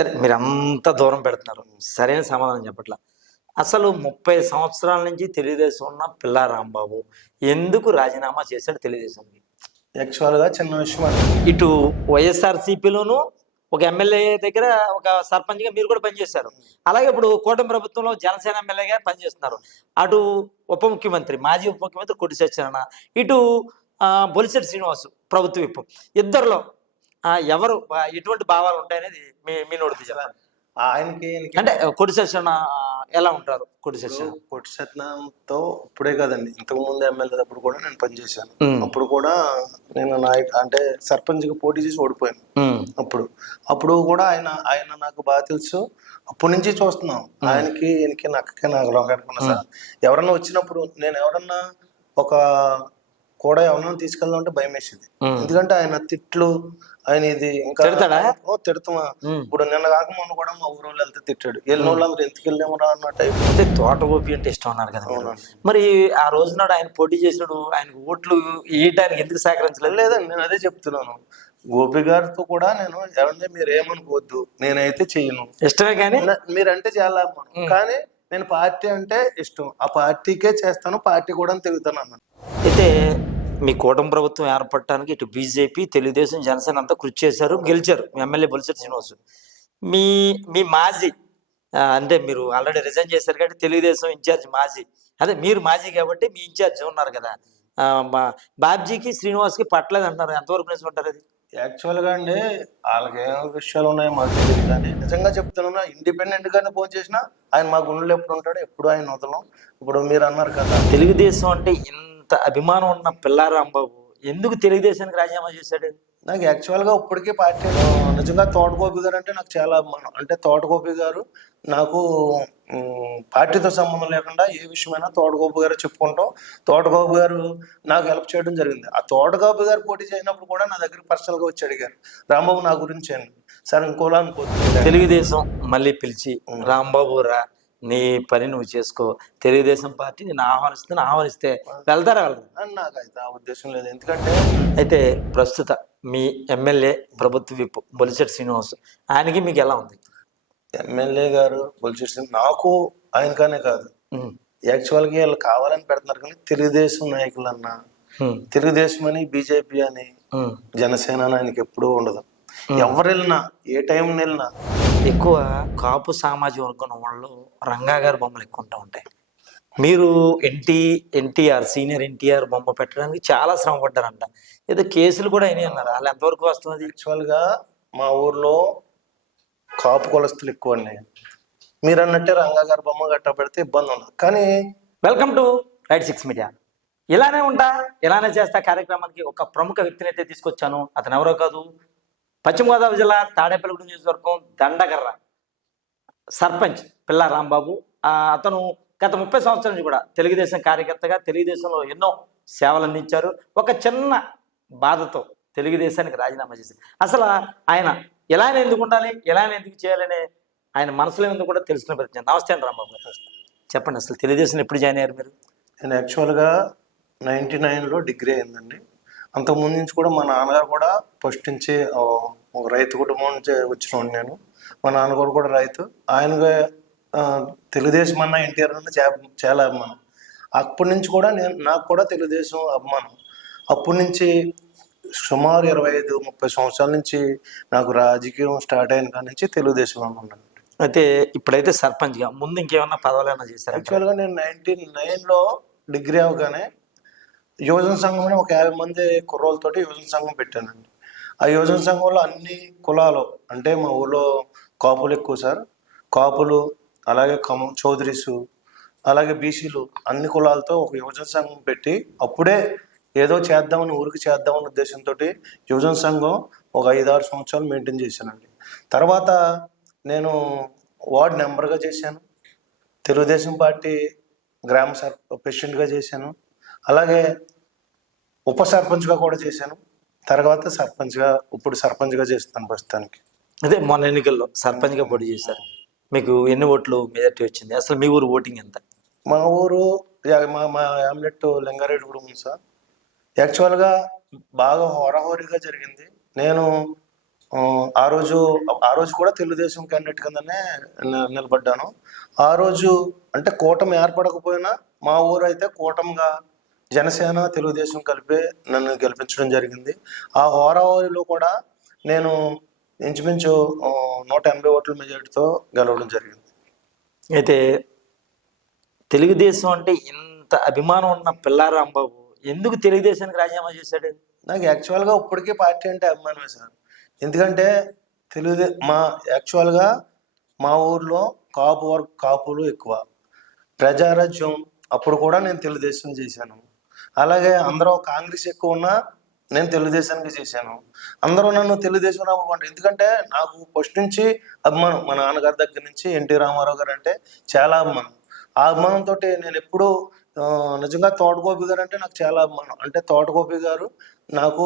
సరే మీరు అంత దూరం పెడుతున్నారు. సరైన సమాధానం చెప్పట్లా. అసలు ముప్పై సంవత్సరాల నుంచి తెలుగుదేశం ఉన్న పిల్లా రాంబాబు ఎందుకు రాజీనామా చేశాడు తెలుగుదేశంకి యాక్చువల్గా చిన్న విషయం ఇటు వైఎస్ఆర్సీపీలోను ఒక ఎమ్మెల్యే దగ్గర ఒక సర్పంచ్గా మీరు కూడా పనిచేశారు. అలాగే ఇప్పుడు కూటమి ప్రభుత్వంలో జనసేన ఎమ్మెల్యేగా పనిచేస్తున్నారు. అటు ఉప ముఖ్యమంత్రి మాజీ ఉప ముఖ్యమంత్రి కొట్టి సత్యనారాయణ ఇటు బొలిశెట్టి శ్రీనివాసు ప్రభుత్వ విప్పు ఇద్దరిలో ఎవరు ఎటువంటి భావాలు ఉంటాయనేది మీ మీ చెప్పండి. ఆయనకి అంటే సత్యనారాయణ ఆ, ఎలా ఉంటారు కొట్టి సత్యనారాయణ? పొట్టి సత్యనారాయణతో ఇప్పుడే కదండి ఇంతకు ముందు ఎమ్మెల్యే అప్పుడు కూడా నేను పనిచేశాను. అప్పుడు కూడా నేను నాయక్ అంటే సర్పంచ్గా పోటీ చేసి ఓడిపోయాను. అప్పుడు అప్పుడు కూడా ఆయన ఆయన నాకు బాగా తెలుసు. అప్పటి నుంచి చూస్తున్నాం. ఆయనకి ఈయనకి నక్కకి నాకు ఒకరికన్నా సార్. ఎవరన్నా వచ్చినప్పుడు నేను ఎవరన్నా ఒక కూడా ఎవరన్నా తీసుకెళ్దాం అంటే భయం వేసేది. ఎందుకంటే ఆయన తిట్లు ఆయన ఇది ఇంకా తిడతాడా? ఓ తిడతామా. ఇప్పుడు నిన్న కాక మొన్న కూడా మా ఊరు వాళ్ళు వెళ్తే తిట్టాడు. వెళ్ళిన వాళ్ళు ఎందుకు వెళ్ళామరా అన్న టైప్ అంటే తోట గోపి అంటే ఇష్టం అన్నారు కదా మీరు. ఆ రోజు నాడు ఆయన పోటీ చేసినాడు ఆయన ఓట్లు వేయడానికి ఎందుకు సహకరించలేదు? లేదండి నేను అదే చెప్తున్నాను. గోపి గారితో కూడా నేను ఎవరంటే మీరు ఏమనుకోవద్దు నేనైతే చెయ్యను. ఇష్టమే కానీ? మీరంటే చాలా. కానీ నేను పార్టీ అంటే ఇష్టం. ఆ పార్టీకే చేస్తాను పార్టీ కూడా తిరుగుతాను అన్నాను అయితే మీ కూటమి ప్రభుత్వం ఏర్పడటానికి ఇటు బీజేపీ తెలుగుదేశం జనసేన అంతా కృషి చేశారు గెలిచారు. మీ ఎమ్మెల్యే బొలిశెట్టి శ్రీనివాసు. మీ మీ మాజీ అంటే మీరు ఆల్రెడీ రిజైన్ చేశారు కాబట్టి తెలుగుదేశం ఇన్ఛార్జ్ మాజీ. అదే మీరు మాజీ కాబట్టి మీ ఇన్ఛార్జ్ ఉన్నారు కదా. బాబ్జీకి శ్రీనివాస్కి పట్టలేదు అంటున్నారు. ఎంతవరకు నిజం ఉంటారు అది? యాక్చువల్గా అండి వాళ్ళకి ఏం విషయాలు ఉన్నాయో మాకు తెలియదు కానీ నిజంగా చెప్తున్నా ఇండిపెండెంట్ గానే ఫోన్ చేసినా ఆయన మా గుండెలో ఎప్పుడు ఉంటాడు ఎప్పుడు ఆయన వదలం. ఇప్పుడు మీరు అన్నారు కదా. తెలుగుదేశం అంటే ఇంత అభిమానం ఉన్న పిల్లారాంబాబు ఎందుకు తెలుగుదేశానికి రాజీనామా చేశాడు? నాకు యాక్చువల్గా ఇప్పటికీ పార్టీ నిజంగా తోటగోపి గారు అంటే నాకు చాలా అభిమానం. అంటే తోటగోపి గారు నాకు పార్టీతో సంబంధం లేకుండా ఏ విషయమైనా తోటగోపి గారు చెప్పుకుంటాం. తోటగోపి గారు నాకు హెల్ప్ చేయడం జరిగింది. ఆ తోటగోపి గారు పోటీ చేసినప్పుడు కూడా నా దగ్గర పర్సనల్గా వచ్చి అడిగారు. రాంబాబు నా గురించి సార్ ఇంకోలా అనుకోవద్దు. తెలుగుదేశం మళ్ళీ పిలిచి రాంబాబు రా నీ పని నువ్వు చేసుకో. తెలుగుదేశం పార్టీ నేను ఆహ్వానిస్తే ఆహ్వానిస్తే వెళ్తారా వెళ్ళరు అని నాకు అయితే ఆ ఉద్దేశం లేదు. ఎందుకంటే అయితే ప్రస్తుత మీ ఎమ్మెల్యే ప్రభుత్వ విప్ బొలిశెట్టి శ్రీనివాస్ ఆయనకి మీకు ఎలా ఉంది? ఎమ్మెల్యే గారు బొలిచేసి నాకు ఆయనకానే కాదు. యాక్చువల్గా వీళ్ళు కావాలని పెడుతున్నారు కానీ తెలుగుదేశం నాయకులన్నా తెలుగుదేశం అని బీజేపీ అని. జనసేన అని ఆయనకి ఎప్పుడూ ఉండదు. ఎవరు వెళ్ళినా ఏ టైం వెళ్ళినా ఎక్కువ కాపు సామాజిక వర్గం వాళ్ళు రంగా గారి బొమ్మలు ఎక్కువ ఉంటా ఉంటాయి. మీరు ఎన్టీ ఎన్టీఆర్ సీనియర్ ఎన్టీఆర్ బొమ్మ పెట్టడానికి చాలా శ్రమ పడ్డారంట. ఏదో కేసులు కూడా అయినాయి అన్నారు. వాళ్ళు ఎంతవరకు వస్తుంది యాక్చువల్గా మా ఊర్లో కాపు కొలస్తులు ఎక్కువ అండి. మీరు అన్నట్టే రంగా గారి బొమ్మ గట్ట పెడితే ఇబ్బంది ఉండదు. కానీ welcome to right six media. ఇలానే ఉంటా ఇలానే చేస్తా కార్యక్రమానికి ఒక ప్రముఖ వ్యక్తిని అయితే తీసుకొచ్చాను. అతను ఎవరో కాదు. పశ్చిమ గోదావరి జిల్లా తాడేపల్లిగూడెం నియోజకవర్గం దండగర్ర సర్పంచ్ పిల్ల రాంబాబు. అతను గత ముప్పై సంవత్సరాల నుంచి కూడా తెలుగుదేశం కార్యకర్తగా తెలుగుదేశంలో ఎన్నో సేవలు అందించారు. ఒక చిన్న బాధతో తెలుగుదేశానికి రాజీనామా చేశారు. అసలు ఆయన ఎలానే ఎందుకు ఉండాలి ఎలానే ఎందుకు చేయాలనే ఆయన మనసులో ఎందుకు కూడా తెలుసుకునే ప్రయత్నం నమస్తే అండి రాంబాబు గారు. చెప్పండి అసలు తెలుగుదేశం ఎప్పుడు జాయిన్ అయ్యారు మీరు? నేను యాక్చువల్గా నైంటీ నైన్లో డిగ్రీ అయిందండి. అంతకుముందు నుంచి కూడా మా నాన్నగారు కూడా ఫస్ట్ నుంచి ఒక రైతు కుటుంబం నుంచి వచ్చిన నేను. మా నాన్నగారు కూడా రైతు. ఆయనగా తెలుగుదేశం అన్న ఎన్టీఆర్ అన్న చాలా అభిమానం. అప్పటి నుంచి కూడా నేను నాకు కూడా తెలుగుదేశం అభిమానం. అప్పటి నుంచి సుమారు ఇరవై ఐదు ముప్పై సంవత్సరాల నుంచి నాకు రాజకీయం స్టార్ట్ అయిన కాడి నుంచి తెలుగుదేశంలో ఉన్నాను. అయితే ఇప్పుడైతే సర్పంచ్గా. ముందు ఇంకేమన్నా పదవులు ఏమైనా చేశారు? యాక్చువల్గా నేను నైన్టీన్ నైన్లో డిగ్రీ అవగానే యువజన సంఘం అని ఒక యాభై మంది కుర్రోళ్ళతోటి యువజన సంఘం పెట్టానండి. ఆ యువజన సంఘంలో అన్ని కులాలు అంటే మా ఊళ్ళో కాపులు ఎక్కువ సార్. కాపులు అలాగే కమ చౌదరీసు అలాగే బీసీలు అన్ని కులాలతో ఒక యువజన సంఘం పెట్టి అప్పుడే ఏదో చేద్దామని ఊరికి చేద్దామని ఉద్దేశంతో యువజన సంఘం ఒక ఐదారు సంవత్సరాలు మెయింటైన్ చేశానండి. తర్వాత నేను వార్డ్ నెంబర్గా చేశాను. తెలుగుదేశం పార్టీ గ్రామ సర్ ప్రెసిడెంట్గా చేశాను. అలాగే ఉప సర్పంచ్గా కూడా చేశాను. తర్వాత సర్పంచ్గా ఇప్పుడు సర్పంచ్గా చేస్తాను ప్రస్తుతానికి. అదే మొన్న ఎన్నికల్లో సర్పంచ్గా పోటీ చేశారు. మీకు ఎన్ని ఓట్లు మెజార్టీ వచ్చింది? అసలు మీ ఊరు ఓటింగ్ ఎంత? మా ఊరు మా మా యామ్లెట్ లింగారెడ్డి కూడా ఉంది సార్. యాక్చువల్గా బాగా హోరాహోరీగా జరిగింది. నేను ఆ, రోజు ఆ రోజు కూడా తెలుగుదేశం క్యాండిడేట్ కిందనే నిలబడ్డాను. ఆ రోజు అంటే కూటమి ఏర్పడకపోయినా మా ఊరు అయితే కూటమిగా జనసేన తెలుగుదేశం కలిపి నన్ను గెలిపించడం జరిగింది. ఆ హోరావరిలో కూడా నేను ఇంచుమించు నూట ఎనభై ఓట్ల మెజార్టీతో గెలవడం జరిగింది. అయితే తెలుగుదేశం అంటే ఇంత అభిమానం ఉన్న పిల్లారాంబాబు ఎందుకు తెలుగుదేశానికి రాజీనామా చేశాడు? నాకు యాక్చువల్గా ఇప్పటికీ పార్టీ అంటే అభిమానమే సార్. ఎందుకంటే తెలుగుదే మా యాక్చువల్గా మా ఊర్లో కాపు వర్క్ కాపులు ఎక్కువ. ప్రజారాజ్యం అప్పుడు కూడా నేను తెలుగుదేశం చేశాను. అలాగే అందరూ కాంగ్రెస్ ఎక్కువ ఉన్నా నేను తెలుగుదేశానికి చేశాను. అందరూ నన్ను తెలుగుదేశం రామకుంట ఎందుకంటే నాకు ఫస్ట్ నుంచి అభిమానం మా నాన్నగారి దగ్గర నుంచి ఎన్టీ రామారావు గారు అంటే చాలా అభిమానం. ఆ అభిమానంతో నేను ఎప్పుడూ నిజంగా తోటగోపి గారు అంటే నాకు చాలా అభిమానం. అంటే తోటగోపి గారు నాకు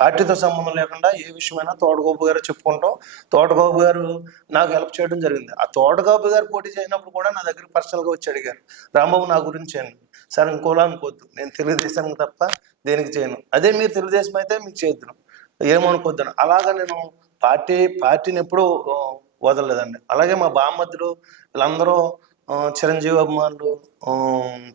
పార్టీతో సంబంధం లేకుండా ఏ విషయమైనా తోటగోపు గారు చెప్పుకుంటాం. తోటగోపు గారు నాకు హెల్ప్ చేయడం జరిగింది. ఆ తోటగోపి గారు పోటీ చేయనప్పుడు కూడా నా దగ్గర పర్సనల్గా వచ్చి అడిగారు రాంబాబు నా గురించి అని సార్ ఇంకోలా అనుకోవద్దు. నేను తెలుగుదేశానికి తప్ప దేనికి చేయను. అదే మీరు తెలుగుదేశం అయితే మీకు చేద్దాం. ఏమనుకోద్దాను అలాగా నేను పార్టీ పార్టీని ఎప్పుడూ వదలలేదండి. అలాగే మా బామ్మద్దులు వీళ్ళందరూ చిరంజీవి అభిమానులు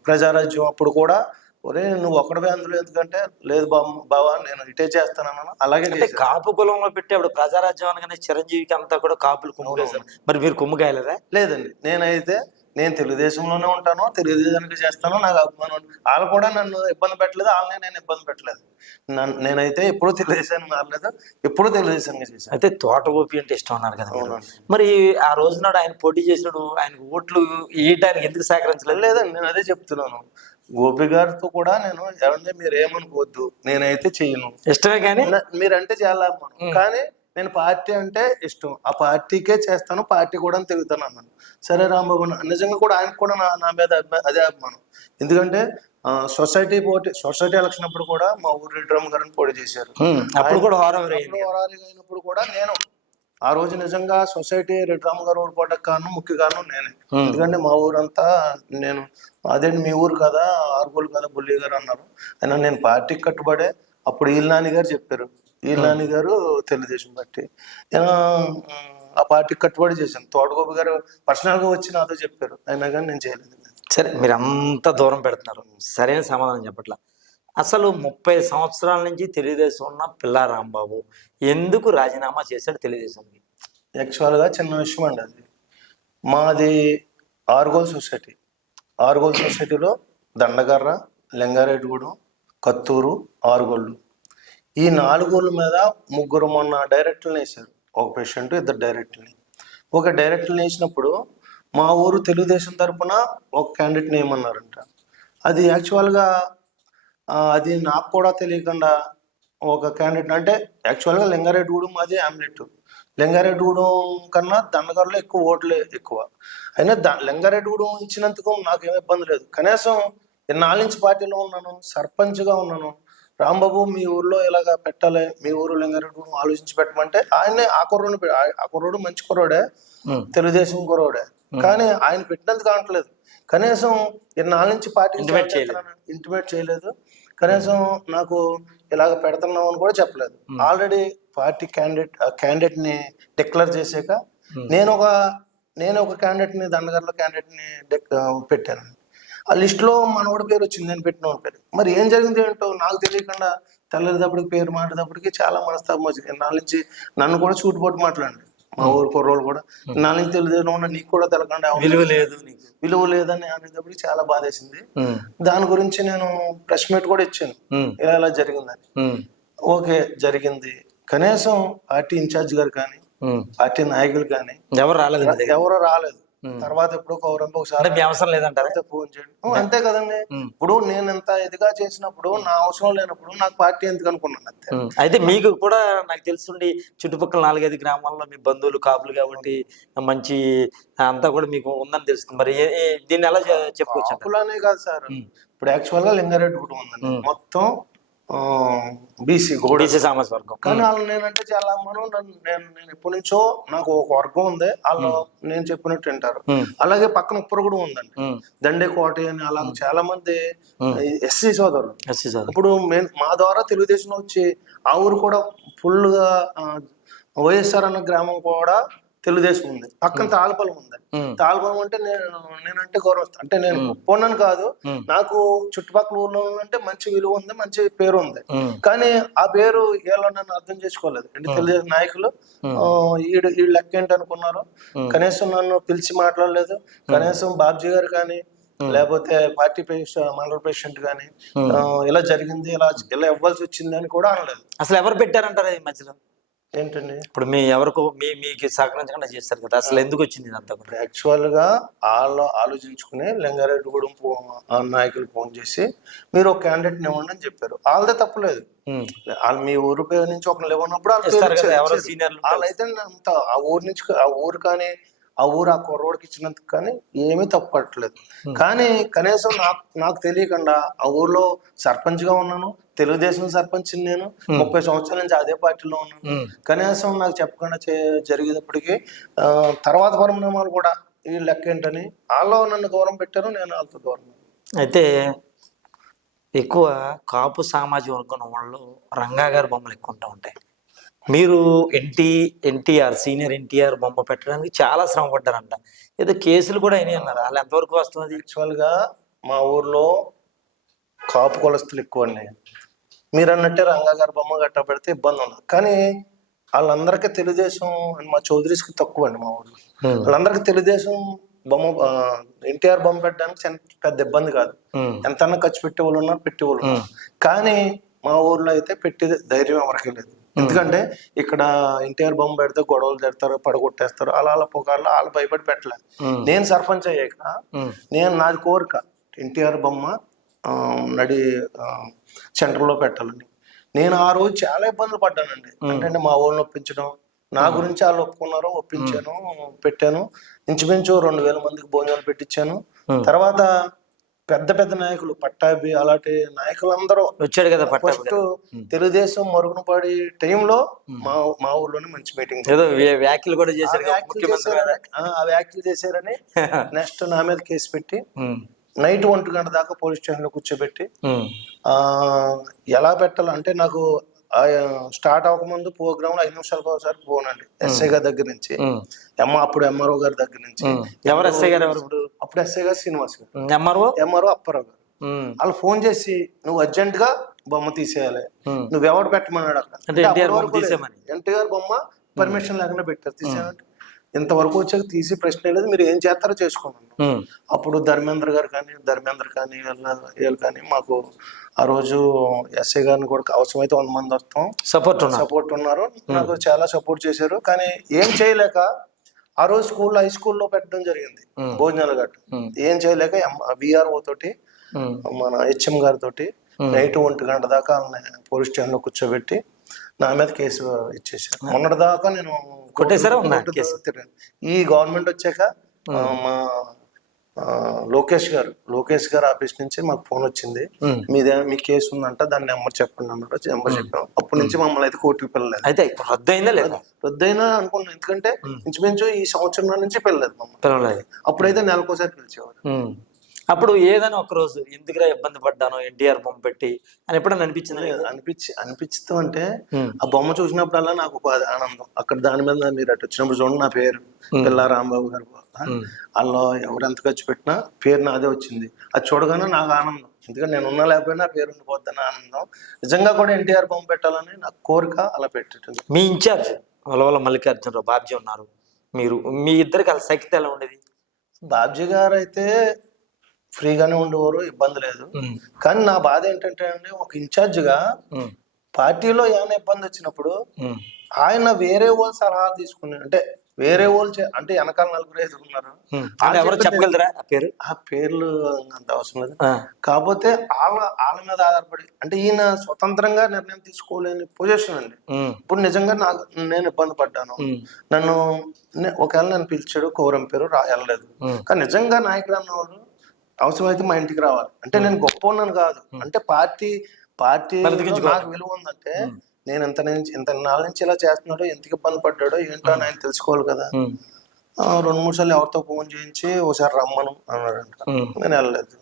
ప్రజారాజ్యం అప్పుడు కూడా ఒరే నువ్వు ఒక్కడవే అందులో ఎందుకంటే లేదు బా బావా నేను ఇటే చేస్తానన్నాను అలాగే అంటే. కాపు కులంలో పెట్టి అప్పుడు ప్రజారాజ్యం అనగానే చిరంజీవికి అంతా కూడా కాపులు కుమ్ము వేశారు మరి మీరు కుమ్ము కాయలేదా లేదండి. నేనైతే నేను తెలుగుదేశంలోనే ఉంటాను తెలుగుదేశానికి చేస్తాను నాకు అభిమానం. వాళ్ళు కూడా నన్ను ఇబ్బంది పెట్టలేదు వాళ్ళని నేను ఇబ్బంది పెట్టలేదు. నన్ను నేనైతే ఎప్పుడూ తెలుగుదేశానికి మారలేదు ఎప్పుడూ తెలుగుదేశానికి చేశాను. అయితే తోట ఓపి అంటే ఇష్టం అన్నారు కదా మీరు. ఆ రోజు నాడు ఆయన పోటీ చేసినాడు ఆయన ఓట్లు వేయడానికి ఎందుకు సహకరించలేదు? లేదండి నేను అదే చెప్తున్నాను. గోపి గారితో కూడా నేను ఏమంటే మీరు ఏమనుకోవద్దు నేనైతే చెయ్యను ఇష్టమే కానీ? మీరంటే చాలా కానీ నేను పార్టీ అంటే ఇష్టం. ఆ పార్టీకే చేస్తాను పార్టీ కూడా తిరుగుతాను అన్నాను. సరే రాంబాబు నిజంగా కూడా ఆయనకు కూడా నా నా మీద అదే అభిమానం. ఎందుకంటే సొసైటీ పోటీ సొసైటీ ఎలక్షన్ అప్పుడు కూడా మా ఊరు రెడ్డిరామ్ గారిని పోటీ చేశారు. అప్పుడు కూడా హోరం అప్పుడు వరాలి అయినప్పుడు కూడా నేను ఆ రోజు నిజంగా సొసైటీ రెడ్డిరామ్ గారు ఓడిపోవడానికి కారణం ముఖ్య కారణం నేనే. ఎందుకంటే మా ఊరంతా నేను అదేంటి మీ ఊరు కదా ఆరుగురు కదా బుల్లి గారు అన్నారు. అయినా నేను పార్టీకి కట్టుబడే అప్పుడు ఈల్ నాని గారు చెప్పారు ఈల్ నాని గారు తెలుగుదేశం పార్టీ. నేను ఆ పార్టీకి కట్టుబడి చేశాను. తోటగోపి గారు పర్సనల్గా వచ్చి నాతో చెప్పారు. అయినా కానీ నేను చేయలేదు. సరే మీరు అంత దూరం పెడుతున్నారు. సరైన సమాధానం చెప్పట్లా. అసలు ముప్పై సంవత్సరాల నుంచి తెలుగుదేశం ఉన్న పిల్లా రాంబాబు ఎందుకు రాజీనామా చేశాడు తెలుగుదేశంకి యాక్చువల్గా చిన్న విషయం అండి అది. మాది ఆరుగోల్ సొసైటీ. ఆరుగోల్ సొసైటీలో దండగర్ర లింగారెడ్డిగూడెం కత్తూరు ఆరుగోళ్ళు. ఈ నాలుగుల మీద ముగ్గురు మొన్న డైరెక్టర్లు వేశారు. ఒక పేషెంట్ ఇద్దరు డైరెక్టర్ని ఒక డైరెక్టర్ని వేసినప్పుడు మా ఊరు తెలుగుదేశం తరపున ఒక క్యాండిడేట్ని ఏమన్నారంట అది యాక్చువల్గా అది నాకు కూడా తెలియకుండా ఒక క్యాండిడేట్ అంటే యాక్చువల్గా లింగారెడ్డిగూడెం మాది ఆమ్లెట్ లింగారెడ్డిగూడెం కన్నా దండగారులో ఎక్కువ ఓట్లే ఎక్కువ. అయినా ద లింగారెడ్డిగూడెం ఇచ్చినందుకు నాకు ఏమి ఇబ్బంది లేదు. కనీసం నాలుగు పార్టీలో ఉన్నాను సర్పంచ్గా ఉన్నాను రాంబాబు మీ ఊర్లో ఇలాగా పెట్టాలి? మీ ఊరు లింగారెడ్డిగూడెం ఆలోచించి పెట్టమంటే ఆయనే ఆ కుర్రోడు ఆ కుర్రోడు మంచి కుర్రోడే. తెలుగుదేశం కురవాడే కానీ ఆయన పెట్టినందుకు కావట్లేదు. కనీసం ఇన్నాళ్ళ నుంచి పార్టీ. ఇంటిమేట్ చేయలేదు. కనీసం నాకు ఇలాగ పెడుతున్నాం అని కూడా చెప్పలేదు. ఆల్రెడీ పార్టీ క్యాండిడేట్ క్యాండిడేట్ని డిక్లేర్ చేసాక నేను ఒక నేను ఒక క్యాండిడేట్ని దండగర్ల క్యాండిడేట్ని పెట్టాను ఆ లిస్ట్లో మనోడి పేరు వచ్చింది నేను పెట్టిన పేరు. మరి ఏం జరిగింది ఏంటో నాకు తెలియకుండా తెల్లేటప్పటికి పేరు మాట్లాడేటప్పటికి చాలా మనస్తాపం వచ్చింది. నాలుగు నుంచి నన్ను కూడా సూటిపోటు మాట్లాడండి. మా ఊరు కుర్రోళ్ళు కూడా. నాలుగు నుంచి తెలియదు ఉన్న నీకు కూడా తెలకుండా. విలువ లేదు విలువ లేదని అనేటప్పటికి చాలా బాధేసింది. దాని గురించి నేను ప్రెస్ మీట్ కూడా ఇచ్చాను. ఇలా ఇలా జరిగిందని. ఓకే జరిగింది. కనీసం పార్టీ ఇన్ఛార్జ్ గారు కానీ. పార్టీ నాయకులు కానీ ఎవరు రాలేదు? ఎవరో రాలేదు. తర్వాత ఎప్పుడో కౌరంప ఒకసారి అవసరం లేదంటారా? అయితే ఫోన్ చేయండి. అంతే కదండి. ఇప్పుడు నేను ఎంత ఇదిగా చేసినప్పుడు నా అవసరం లేనప్పుడు నాకు పార్టీ ఎందుకు అనుకున్నాను అంతే. అయితే మీకు కూడా నాకు తెలుసుండి చుట్టుపక్కల నాలుగైదు గ్రామాల్లో మీ బంధువులు కాపులు కాబట్టి మంచి అంతా కూడా మీకు ఉందని తెలుస్తుంది. మరి దీన్ని ఎలా చెప్పుకోవచ్చు అంటారు? అప్పులనే కాదు సార్. ఇప్పుడు యాక్చువల్గా లింగారెడ్డి కూడా ఉందండి. మొత్తం బీసీ గోడ. బీసీ సామాజిక వర్గం. కానీ వాళ్ళు నేనంటే చాలా మనం నేను నేను ఎప్పటి నుంచో నాకు ఒక వర్గం ఉంది. వాళ్ళు నేను చెప్పినట్టు వింటారు. అలాగే పక్కన ఉప్పర కూడా ఉందండి. దండే కోట అని అలా చాలా మంది ఎస్సీ సోదరులు. ఎస్సీ సార్ ఇప్పుడు మా ద్వారా తెలుగుదేశం వచ్చి ఆ ఊరు కూడా ఫుల్గా వైఎస్ఆర్ అన్న గ్రామం కూడా తెలుగుదేశం ఉంది. పక్కన తాళపల్లం ఉంది. ఉమ్, తాళపల్లం అంటే నేను నేనంటే గౌరవిస్తాను అంటే నేను ఒప్పుకున్నాను కాదు. నాకు చుట్టుపక్కల ఊర్లో అంటే మంచి విలువ ఉంది మంచి పేరు ఉంది. కానీ ఆ పేరు వీళ్ళు నన్ను అర్థం చేసుకోలేదు. అంటే తెలుగుదేశం నాయకులు ఈడు ఈ లెక్క ఏంటి అనుకున్నారు. కనీసం నన్ను పిలిచి మాట్లాడలేదు. కనీసం బాబ్జీ గారు కానీ లేకపోతే పార్టీ మండల ప్రెసిడెంట్ కానీ ఇలా జరిగింది ఇలా ఇలా ఇవ్వాల్సి వచ్చింది అని కూడా అనలేదు. అసలు ఎవరు పెట్టారంటారా ఈ మధ్యలో? ఏంటండి? ఇప్పుడు మీ ఎవరికో మీ మీకు సహకరించకుండా చేస్తారు కదా. అసలు ఎందుకు వచ్చింది ఇదంతా కూడా యాక్చువల్గా వాళ్ళు ఆలోచించుకుని లింగారెడ్డి కూడా ఆ నాయకులు ఫోన్ చేసి మీరు ఒక క్యాండిడేట్ ఇవ్వండి అని చెప్పారు. వాళ్ళదే తప్పలేదు వాళ్ళు మీ ఊరు పేరు నుంచి ఒకరు ఇవ్వనప్పుడు వాళ్ళు వాళ్ళైతే అంత ఆ ఊరు నుంచి ఆ ఊరు కానీ ఆ ఊరు ఆ కుర్రోడికి ఇచ్చినందుకు కానీ ఏమీ తప్పట్లేదు కానీ కనీసం నాకు నాకు తెలియకుండా ఆ ఊర్లో సర్పంచ్గా ఉన్నాను తెలుగుదేశం సర్పంచ్ నేను ముప్పై సంవత్సరాల నుంచి అదే పార్టీలో ఉన్నాను. కనీసం నాకు చెప్పకుండా జరిగేటప్పటికి తర్వాత పరిణామాలు కూడా ఈ లెక్క ఏంటని వాళ్ళు నన్ను గౌరవం పెట్టారు నేను వాళ్ళతో గౌరవం అయితే ఎక్కువ కాపు సామాజిక వర్గం వాళ్ళు రంగా గారి బొమ్మలు ఎక్కువ ఉంటా ఉంటాయి. మీరు ఎన్టీ ఎన్టీఆర్ సీనియర్ ఎన్టీఆర్ బొమ్మ పెట్టడానికి చాలా శ్రమ పడ్డారంట ఏదో కేసులు కూడా అయినాయి అన్నారు. వాళ్ళు ఎంతవరకు వస్తుంది? యాక్చువల్గా మా ఊర్లో కాపు కొలస్తులు ఎక్కువ అండి మీరు అన్నట్టే రంగా గారి బొమ్మ గట్ట పెడితే ఇబ్బంది ఉండదు. కానీ వాళ్ళందరికీ తెలుగుదేశం అని మా చౌదరీస్కి తక్కువ అండి మా ఊర్లో. వాళ్ళందరికీ తెలుగుదేశం బొమ్మ ఎన్టీఆర్ బొమ్మ పెట్టడానికి పెద్ద ఇబ్బంది కాదు. ఎంతన్నా ఖర్చు పెట్టే వాళ్ళు ఉన్నారు పెట్టే వాళ్ళు ఉన్నారు కానీ మా ఊర్లో అయితే పెట్టే ధైర్యం ఎవరికి లేదు. ఎందుకంటే ఇక్కడ ఎన్టీఆర్ బొమ్మ పెడితే గొడవలు తిడతారు పడగొట్టేస్తారు అలా అలా పొగాళ్ళు వాళ్ళు భయపడి పెట్టలేదు ఉమ్, నేను సర్పంచ్ అయ్యాక నేను నాది కోరిక ఎన్టీఆర్ బొమ్మ నడి సెంటర్లో పెట్టాలని నేను ఆ రోజు చాలా ఇబ్బందులు పడ్డానండి. అంటే మా ఊళ్ళని ఒప్పించడం నా గురించి వాళ్ళు ఒప్పుకున్నారు ఒప్పించాను పెట్టాను. ఇంచుమించు రెండు వేల మందికి భోజనాలు పెట్టించాను. తర్వాత పెద్ద పెద్ద నాయకులు పట్టాభి అలాంటి నాయకులందరూ వచ్చాడు కదా ఫస్ట్ తెలుగుదేశం మరుగున పడి టైంలో మా మా ఊర్లోనే మంచి మీటింగ్ ఏదో వ్యాఖ్యలు కూడా చేశారు ఆ, వ్యాఖ్యలు చేశారని నెక్స్ట్ నా మీద కేసు పెట్టి నైట్ ఒంటి గంట దాకా పోలీస్ స్టేషన్లో కూర్చోబెట్టి ఉమ్, ఆ, ఎలా పెట్టాలంటే నాకు స్టార్ట్ అవ్వకముందు ప్రోగ్రామ్ ఐదు నిమిషాలకు ఒకసారి పోనండి. ఎస్ఐ గారి దగ్గర నుంచి ఎమ్మ అప్పుడు ఎంఆర్ఓ గారి దగ్గర నుంచి. ఎవరు ఎస్ఐ గారు ఎవరు ఇప్పుడు అప్పుడు ఎస్ఐ గారు శ్రీనివాస్ గారు. ఎంఆర్ఓ? ఎంఆర్ఓ అప్పారావు గారు. వాళ్ళు ఫోన్ చేసి నువ్వు అర్జెంట్గా బొమ్మ తీసేయాలి. నువ్వు ఎవరు పెట్టమన్నాడు అక్కడ? ఎన్టీఆర్ బొమ్మ పర్మిషన్ లేకుండా పెట్టారు. తీసేయాలంటే ఇంతవరకు వచ్చాక తీసి ప్రశ్న లేదు. మీరు ఏం చేస్తారో ఉమ్, అప్పుడు ధర్మేంద్ర గారు కానీ ధర్మేంద్ర కానీ వీళ్ళ వీళ్ళు కానీ మాకు ఆ రోజు ఎస్ఐ గారిని కూడా అవసరమైతే వంద మంది వస్తాం. సపోర్ట్ ఉన్నారు. సపోర్ట్ ఉన్నారు. నాకు చాలా సపోర్ట్ చేశారు. కానీ ఏం చేయలేక ఆ రోజు స్కూల్లో హై స్కూల్లో పెట్టడం జరిగింది. భోజనాలు గట్ట. ఏం చేయలేక విఆర్ఓ తోటి మన హెచ్ఎం గారి తోటి నైట్ ఒంటి గంట దాకా పోలీస్ స్టేషన్లో కూర్చోబెట్టి నా మీద కేసు ఇచ్చేసారు మొన్నటి దాకా నేను? తిరిగాను. ఈ గవర్నమెంట్ వచ్చాక మా లోకేష్ గారు. లోకేష్ గారు ఆఫీస్ నుంచి మాకు ఫోన్ వచ్చింది. మీదే మీ కేసు ఉందంట దాని నెంబర్ చెప్పండి అన్నారు నెంబర్ చెప్పాం అప్పటి నుంచి మమ్మల్ని అయితే కోర్టుకి పిల్లలేదు అయితే ఇప్పుడు రద్దు అయిందా లేదా రద్దయినా అనుకున్నాను ఎందుకంటే ఇంచుమించు ఈ సంవత్సరం నుంచి పిల్లలేదు మమ్మల్ని. అప్పుడైతే నెలకోసారి పిలిచేవారు. అప్పుడు ఏదైనా ఒక రోజు ఎందుకురా ఇబ్బంది పడ్డాను ఎన్టీఆర్ బొమ్మ పెట్టి అని ఎప్పుడైనా అనిపించింది అనిపించి అనిపించడం అంటే ఆ బొమ్మ చూసినప్పుడల్లా నాకు ఒక ఆనందం. అక్కడ దాని మీద మీరు అటు వచ్చినప్పుడు చూడండి నా పేరు. పిల్ల రాంబాబు గారు. వాళ్ళు ఎవరు ఎంత ఖర్చు పెట్టినా పేరు నాదే వచ్చింది. అది చూడగానే నాకు ఆనందం. ఎందుకంటే నేను ఉన్నా లేకపోయినా నా పేరు ఉండిపోద్దని ఆనందం. నిజంగా కూడా ఎన్టీఆర్ బొమ్మ పెట్టాలని నాకు కోరిక అలా పెట్టేటది మీ ఇన్ఛార్జ్ వలవల మల్లికార్జునరావు బాబ్జీ ఉన్నారు. మీరు మీ ఇద్దరికి అలా సైకితే ఎలా ఉండేది? బాబ్జీ గారు అయితే ఫ్రీగానే ఉండేవారు ఇబ్బంది లేదు. కానీ నా బాధ ఏంటంటే అండి ఒక ఇన్ఛార్జిగా పార్టీలో ఏమైనా ఇబ్బంది వచ్చినప్పుడు ఆయన వేరే వాళ్ళు సలహా తీసుకుని అంటే వేరే వాళ్ళు అంటే వెనకాల నలుగురు ఐదుగురు ఉన్నారు. ఎవరో చెప్పగలరా ఆ పేరు? ఆ పేర్లు అంత అవసరం లేదు. కాకపోతే వాళ్ళ వాళ్ళ మీద ఆధారపడి అంటే ఈయన స్వతంత్రంగా నిర్ణయం తీసుకోలేని పొజిషన్ అండి. ఇప్పుడు నిజంగా నాకు నేను ఇబ్బంది పడ్డాను. నన్ను ఒకవేళ నన్ను పిలిచాడు కౌరం పేరు రా వెళ్ళలేదు. కానీ నిజంగా నాయకుడు అన్నవాడు అవసరమైతే మా ఇంటికి రావాలి. అంటే నేను గొప్ప ఉన్నాను కాదు అంటే పార్టీ పార్టీ నాకు విలువ ఉందంటే నేను ఇంత నుంచి ఇంత నాళ్ళ నుంచి ఇలా చేస్తున్నాడో ఎందుకు ఇబ్బంది పడ్డాడో ఏంటో అని ఆయన తెలుసుకోవాలి కదా. రెండు మూడు సార్లు ఎవరితో ఫోన్ చేయించి ఒకసారి రమ్మను అన్నాడంట. నేను వెళ్ళలేదు.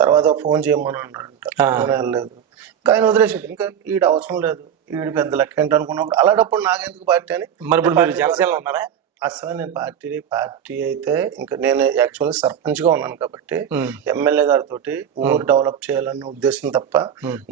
తర్వాత ఫోన్ చేయమని అన్నాడంట. నేను వెళ్ళలేదు. ఇంకా ఆయన వదిలేసాడు ఇంకా ఈడ అవసరం లేదు. వీడు పెద్ద లెక్క ఏంటి అనుకున్నప్పుడు అలాంటప్పుడు నాకెందుకు పార్టీ అని మరి ఇప్పుడు మీరు జనసేనలో ఉన్నారా? అసలు నేను పార్టీ పార్టీ అయితే ఇంకా నేను యాక్చువల్గా సర్పంచ్గా ఉన్నాను కాబట్టి ఎమ్మెల్యే గారితో ఊరు డెవలప్ చేయాలన్న ఉద్దేశం తప్ప.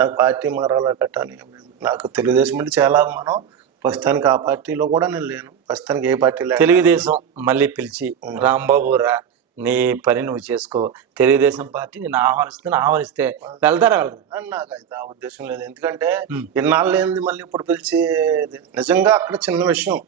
నాకు పార్టీ మారాల కట్టాని ఏం లేదు. నాకు తెలుగుదేశం అంటే చాలా మనం ప్రస్తుతానికి ఆ పార్టీలో కూడా నేను లేను. ప్రస్తుతానికి ఏ పార్టీ లేదు తెలుగుదేశం మళ్ళీ పిలిచి రాంబాబు రా నీ పని నువ్వు చేసుకో. తెలుగుదేశం పార్టీ నేను ఆహ్వానిస్తే ఆహ్వానిస్తే వెళ్తారా వెళ్తారా? నాకు అయితే ఆ ఉద్దేశం లేదు. ఎందుకంటే. ఇన్నాళ్ళు ఏంది మళ్ళీ ఇప్పుడు పిలిచి నిజంగా అక్కడ చిన్న విషయం.